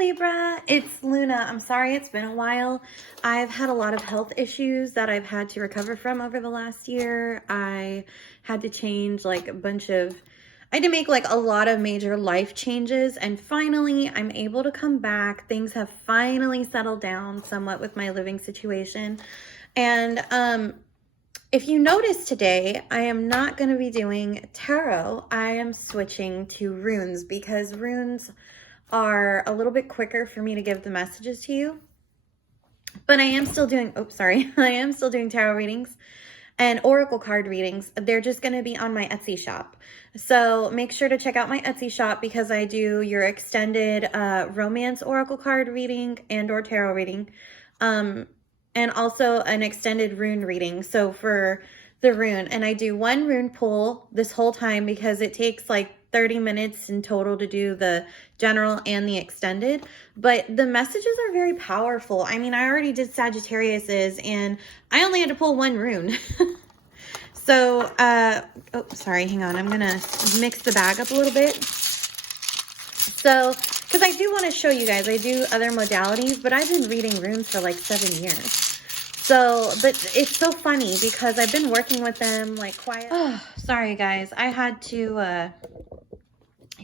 Libra, it's Luna. I'm sorry it's been a while. I've had a lot of health issues that I've had to recover from over the last year. I had to change like a bunch of, I had to make like a lot of major life changes, and finally I'm able to come back. Things have finally settled down somewhat with my living situation. And if you notice today, I am not going to be doing tarot. I am switching to runes because runes are a little bit quicker for me to give the messages to you. But I am still doing, I am still doing tarot readings and oracle card readings. They're just going to be on my Etsy shop. So make sure to check out my Etsy shop because I do your extended romance oracle card reading and or tarot reading. And also an extended rune reading. So for the rune, and I do one rune pull this whole time because it takes like 30 minutes in total to do the general and the extended, but the messages are very powerful. I mean, I already did Sagittarius's and I only had to pull one rune. So, oh, sorry, hang on. I'm going to mix the bag up a little bit. So, because I do want to show you guys, I do other modalities, but I've been reading runes for like 7 years. So, but it's so funny because I've been working with them like quiet. Oh, sorry guys. I had to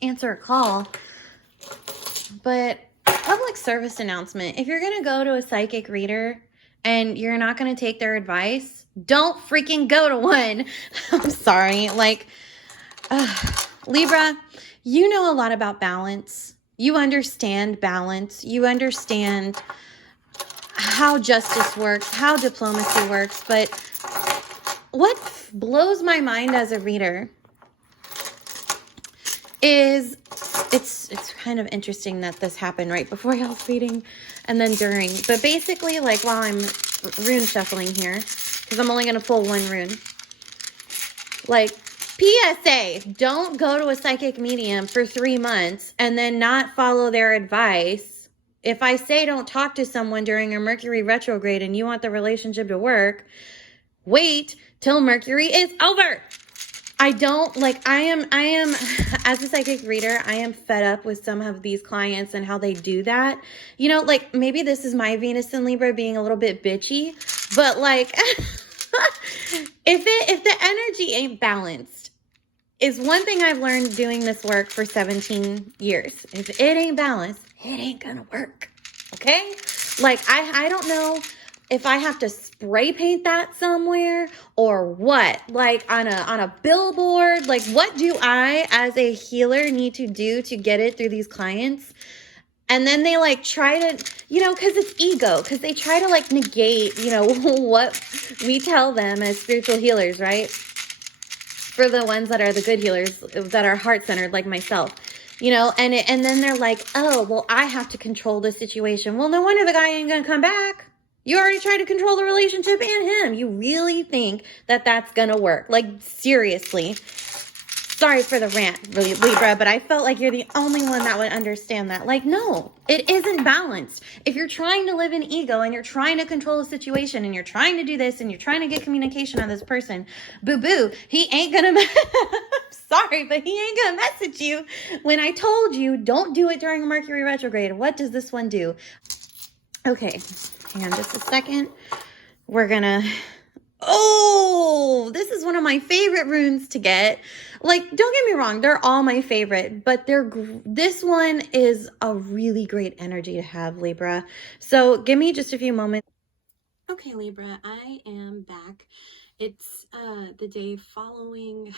answer a call, but public service announcement. If you're going to go to a psychic reader and you're not going to take their advice, don't freaking go to one. I'm sorry. Like, Libra, you know a lot about balance. You understand balance. You understand how justice works, how diplomacy works. But what blows my mind as a reader is it's kind of interesting that this happened right before y'all's reading and then during. But basically, like while I'm rune shuffling here, because I'm only going to pull one rune. Like, PSA, don't go to a psychic medium for 3 months and then not follow their advice. If I say don't talk to someone during a Mercury retrograde and you want the relationship to work, wait till Mercury is over. I am, as a psychic reader, I am fed up with some of these clients and how they do that. You know, like maybe this is my Venus in Libra being a little bit bitchy, but like, if the energy ain't balanced, is one thing I've learned doing this work for 17 years. If it ain't balanced, it ain't gonna work. Okay? Like, I don't know if I have to spray paint that somewhere or what. Like on a billboard. Like, what do I as a healer need to do to get it through these clients? And then they like try to, you know, because it's ego, because they try to like negate, you know, what we tell them as spiritual healers, right? For the ones that are the good healers that are heart-centered like myself, you know, and then they're like, oh, well, I have to control the situation. Well, no wonder the guy ain't going to come back. You already tried to control the relationship and him. You really think that that's going to work? Like, seriously. Sorry for the rant, Libra, but I felt like you're the only one that would understand that. Like, no, it isn't balanced. If you're trying to live in ego and you're trying to control a situation and you're trying to do this and you're trying to get communication on this person, boo-boo, he ain't gonna, sorry, but he ain't gonna message you. When I told you, don't do it during Mercury retrograde, what does this one do? Okay, hang on just a second. We're gonna... Oh, this is one of my favorite runes to get. Like, don't get me wrong, they're all my favorite, but this one is a really great energy to have, Libra. So give me just a few moments. Okay, Libra, I am back. It's the day following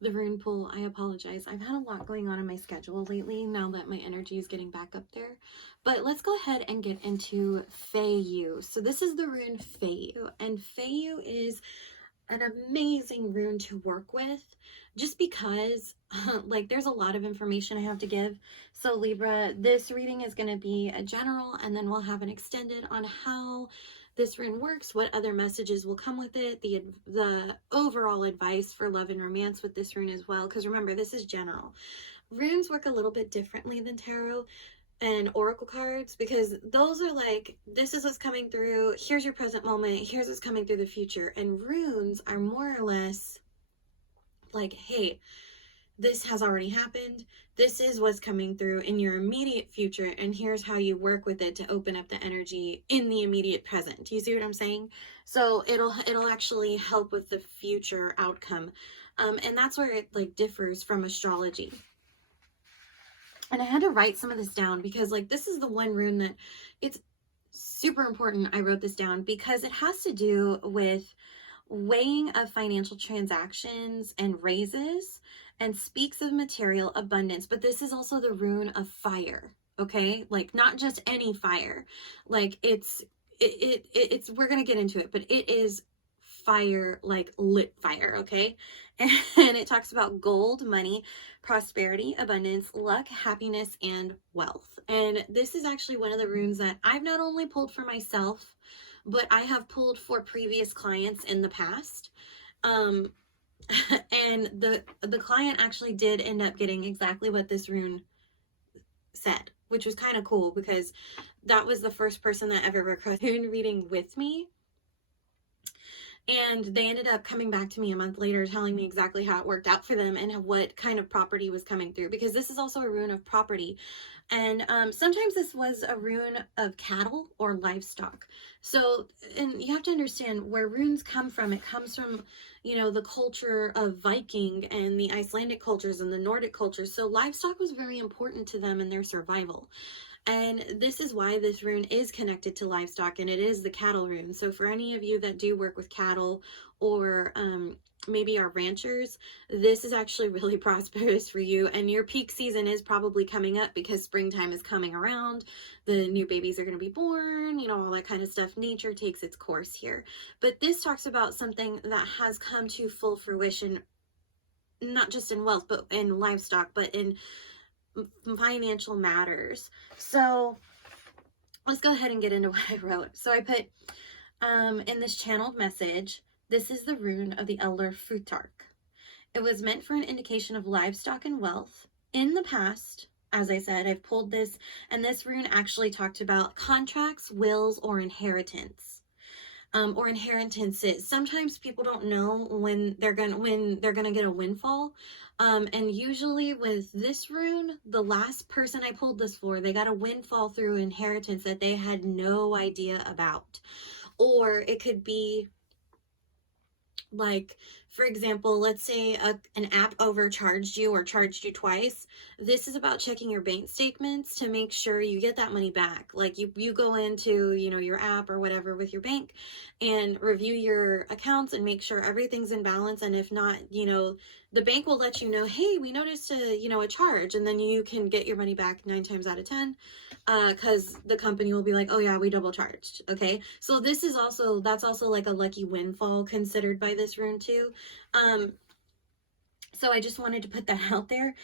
the rune pull. I apologize. I've had a lot going on in my schedule lately now that my energy is getting back up there. But let's go ahead and get into Feiyu. So this is the rune Feiyu, and Feiyu is an amazing rune to work with just because like there's a lot of information I have to give. So Libra, this reading is going to be a general, and then we'll have an extended on how this rune works, what other messages will come with it, the overall advice for love and romance with this rune as well. Because remember, this is general. Runes work a little bit differently than tarot and oracle cards, because those are like, this is what's coming through, here's your present moment, here's what's coming through the future. And runes are more or less like, hey, this has already happened. This is what's coming through in your immediate future, and here's how you work with it to open up the energy in the immediate present. Do you see what I'm saying? So it'll actually help with the future outcome. And that's where it like differs from astrology. And I had to write some of this down because like this is the one rune that it's super important. I wrote this down because it has to do with weighing of financial transactions and raises, and speaks of material abundance. But this is also the rune of fire, okay? Like not just any fire. Like it's we're gonna get into it, but it is fire, like lit fire, okay? And it talks about gold, money, prosperity, abundance, luck, happiness, and wealth. And this is actually one of the runes that I've not only pulled for myself, but I have pulled for previous clients in the past. And the client actually did end up getting exactly what this rune said, which was kind of cool because that was the first person that ever requested rune reading with me. And they ended up coming back to me a month later telling me exactly how it worked out for them and what kind of property was coming through, because this is also a rune of property. And sometimes this was a rune of cattle or livestock. So, and you have to understand where runes come from. It comes from, you know, the culture of Viking and the Icelandic cultures and the Nordic cultures. So livestock was very important to them in their survival. And this is why this rune is connected to livestock, and it is the cattle rune. So for any of you that do work with cattle or maybe are ranchers, this is actually really prosperous for you. And your peak season is probably coming up because springtime is coming around. The new babies are going to be born, you know, all that kind of stuff. Nature takes its course here. But this talks about something that has come to full fruition, not just in wealth, but in livestock, but in financial matters. So let's go ahead and get into what I wrote. So I put in this channeled message, this is the rune of the elder Futhark. It was meant for an indication of livestock and wealth. In the past, as I said, I've pulled this, and this rune actually talked about contracts, wills, or inheritance. Or inheritances. Sometimes people don't know when they're gonna get a windfall. And usually with this rune, the last person I pulled this for, they got a windfall through inheritance that they had no idea about. Or it could be like, for example, let's say an app overcharged you or charged you twice. This is about checking your bank statements to make sure you get that money back. Like you go into, you know, your app or whatever with your bank and review your accounts and make sure everything's in balance. And if not, you know, the bank will let you know, hey, we noticed a charge, and then you can get your money back 9 times out of 10. Because the company will be like, oh yeah, we double charged. Okay, so this is also, that's also like a lucky windfall considered by this rune too. So I just wanted to put that out there.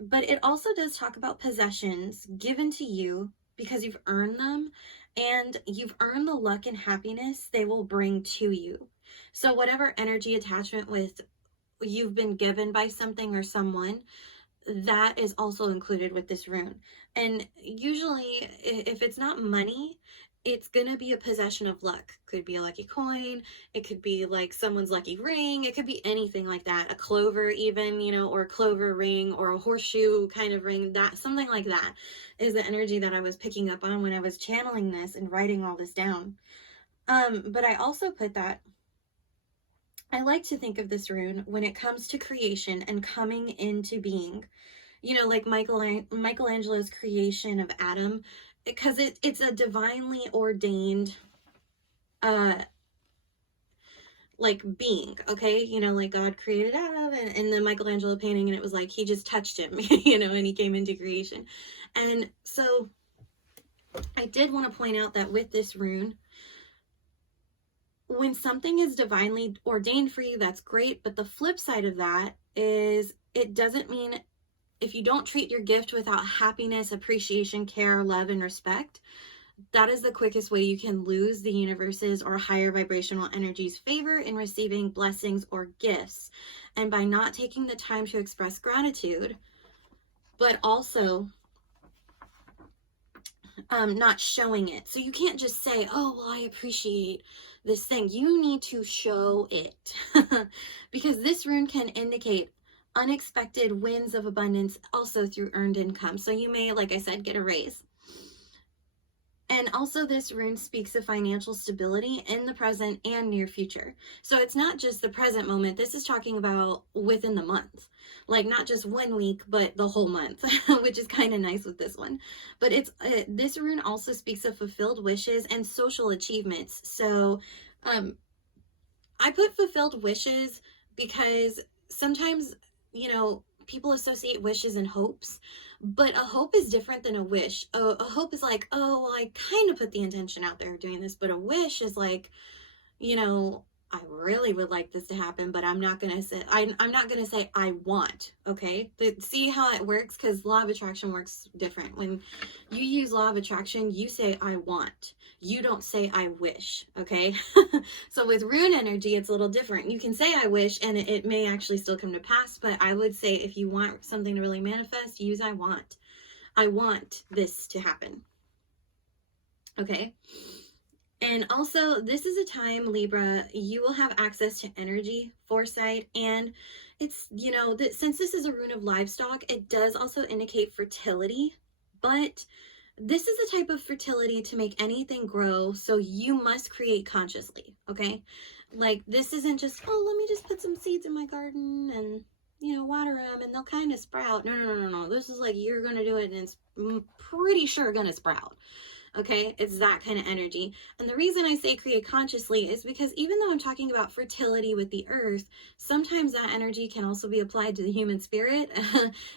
But it also does talk about possessions given to you because you've earned them, and you've earned the luck and happiness they will bring to you. So whatever energy attachment with you've been given by something or someone, that is also included with this rune. And usually if it's not money, it's gonna be a possession of luck. Could be a lucky coin, it could be like someone's lucky ring, it could be anything like that, a clover even, you know, or a clover ring or a horseshoe kind of ring. That something like that is the energy that I was picking up on when I was channeling this and writing all this down. But I also put that I like to think of this rune when it comes to creation and coming into being, you know, like Michelangelo's creation of Adam, because it's a divinely ordained like being, okay, you know, like God created Adam and the Michelangelo painting, and it was like he just touched him, you know, and he came into creation. And so I did want to point out that with this rune, when something is divinely ordained for you, that's great. But the flip side of that is it doesn't mean if you don't treat your gift without happiness, appreciation, care, love, and respect, that is the quickest way you can lose the universe's or higher vibrational energy's favor in receiving blessings or gifts. And by not taking the time to express gratitude, but also not showing it. So you can't just say, oh, well, I appreciate this thing. You need to show it because this rune can indicate unexpected wins of abundance also through earned income. So you may, like I said, get a raise. And also this rune speaks of financial stability in the present and near future. So it's not just the present moment. This is talking about within the month. Like not just 1 week, but the whole month, which is kind of nice with this one. But this rune also speaks of fulfilled wishes and social achievements. So I put fulfilled wishes because sometimes, people associate wishes and hopes, but a hope is different than a wish. A hope is like, oh, well, I kind of put the intention out there of doing this, but a wish is like, I really would like this to happen, but I'm not going to say, I'm not going to say I want, okay? See how it works? Because law of attraction works different. When you use law of attraction, you say I want. You don't say I wish, okay? So with rune energy, it's a little different. You can say I wish, and it may actually still come to pass, but I would say if you want something to really manifest, use I want. I want this to happen, okay? And also, this is a time, Libra, you will have access to energy, foresight, and it's, since this is a rune of livestock, it does also indicate fertility, but this is a type of fertility to make anything grow, so you must create consciously, okay? Like, this isn't just, oh, let me just put some seeds in my garden and, water them, and they'll kind of sprout. No. This is like, you're going to do it, and it's pretty sure going to sprout. Okay, it's that kind of energy. And the reason I say create consciously is because even though I'm talking about fertility with the earth, sometimes that energy can also be applied to the human spirit.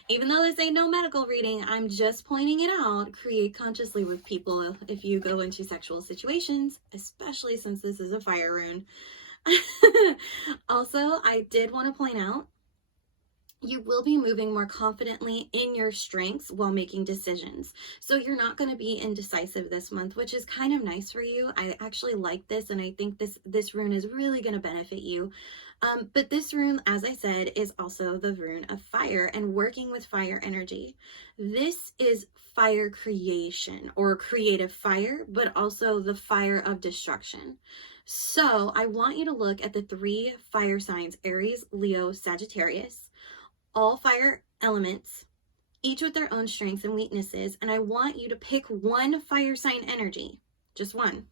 Even though this ain't no medical reading, I'm just pointing it out. Create consciously with people if you go into sexual situations, especially since this is a fire rune. Also, I did want to point out, you will be moving more confidently in your strengths while making decisions. So you're not going to be indecisive this month, which is kind of nice for you. I actually like this, and I think this rune is really going to benefit you. But this rune, as I said, is also the rune of fire and working with fire energy. This is fire creation or creative fire, but also the fire of destruction. So I want you to look at the 3 fire signs, Aries, Leo, Sagittarius. All fire elements, each with their own strengths and weaknesses, and I want you to pick one fire sign energy, just one,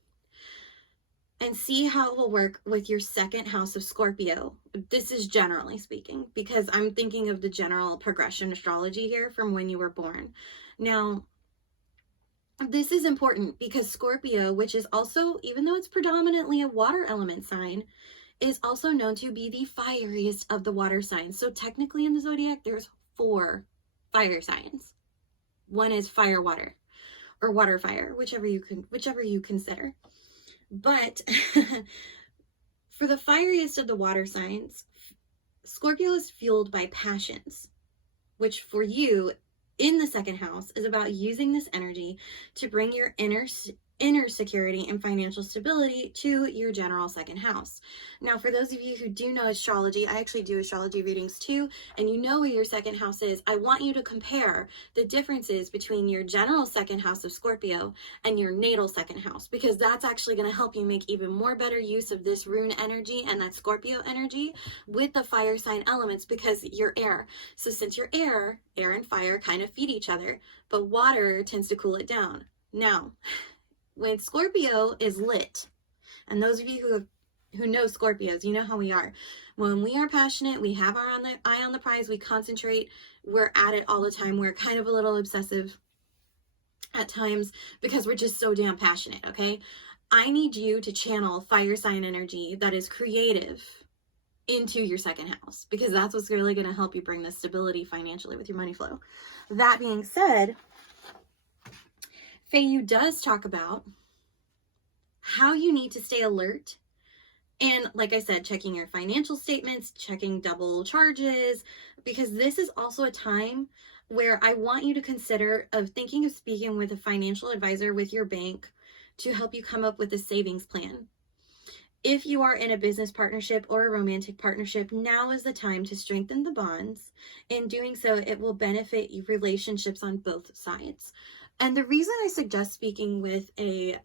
and see how it will work with your second house of Scorpio. This is generally speaking, because I'm thinking of the general progression astrology here from when you were born. Now, this is important because Scorpio, which is also, even though it's predominantly a water element sign, is also known to be the fieriest of the water signs. So technically in the zodiac, there's 4 fire signs. One is fire water or water fire, whichever you consider. But for the fieriest of the water signs, Scorpio is fueled by passions, which for you in the second house is about using this energy to bring your inner security and financial stability to your general second house. Now, for those of you who do know astrology, I actually do astrology readings too, and you know where your second house is. I want you to compare the differences between your general second house of Scorpio and your natal second house, because that's actually going to help you make even more better use of this rune energy and that Scorpio energy with the fire sign elements, because you're air. So since you're air and fire kind of feed each other, but water tends to cool it down. Now, when Scorpio is lit, and those of you who know Scorpios, you know how we are. When we are passionate, we have our eye on the prize, we concentrate, we're at it all the time. We're kind of a little obsessive at times because we're just so damn passionate, okay? I need you to channel fire sign energy that is creative into your second house, because that's what's really going to help you bring this stability financially with your money flow. That being said, Feiyu does talk about how you need to stay alert. And like I said, checking your financial statements, checking double charges, because this is also a time where I want you to consider thinking of speaking with a financial advisor with your bank to help you come up with a savings plan. If you are in a business partnership or a romantic partnership, now is the time to strengthen the bonds. In doing so, it will benefit your relationships on both sides. And the reason I suggest speaking with a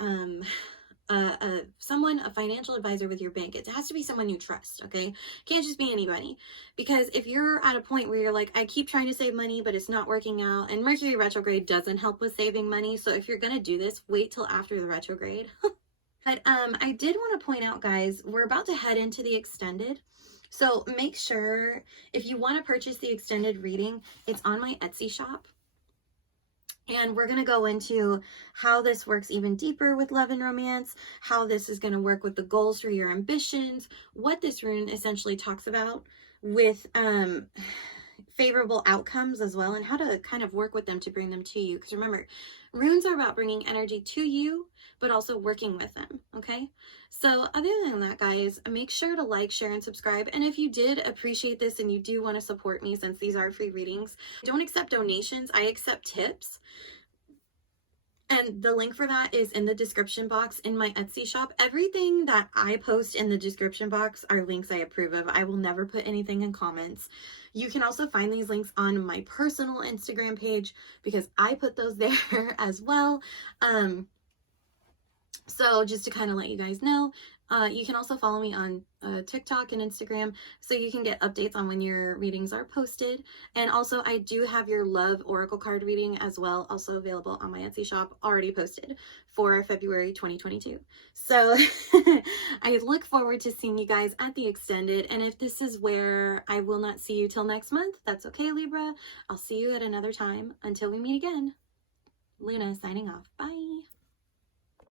a financial advisor with your bank. It has to be someone you trust, okay? Can't just be anybody. Because if you're at a point where you're like, I keep trying to save money, but it's not working out, and Mercury retrograde doesn't help with saving money. So if you're going to do this, wait till after the retrograde. But I did want to point out, guys, we're about to head into the extended. So make sure if you want to purchase the extended reading, it's on my Etsy shop. And we're going to go into how this works even deeper with love and romance, how this is going to work with the goals for your ambitions, what this rune essentially talks about with favorable outcomes as well, and how to kind of work with them to bring them to you. Because remember, runes are about bringing energy to you, but also working with them, okay? So other than that, guys, make sure to like, share, and subscribe. And if you did appreciate this and you do want to support me, since these are free readings, I don't accept donations. I accept tips. And the link for that is in the description box in my Etsy shop. Everything that I post in the description box are links I approve of. I will never put anything in comments. You can also find these links on my personal Instagram page because I put those there as well. So just to kind of let you guys know, you can also follow me on TikTok and Instagram so you can get updates on when your readings are posted. And also I do have your love oracle card reading as well, also available on my Etsy shop, already posted for February 2022. So I look forward to seeing you guys at the extended. And if this is where I will not see you till next month, that's okay, Libra. I'll see you at another time. Until we meet again, Luna signing off. Bye.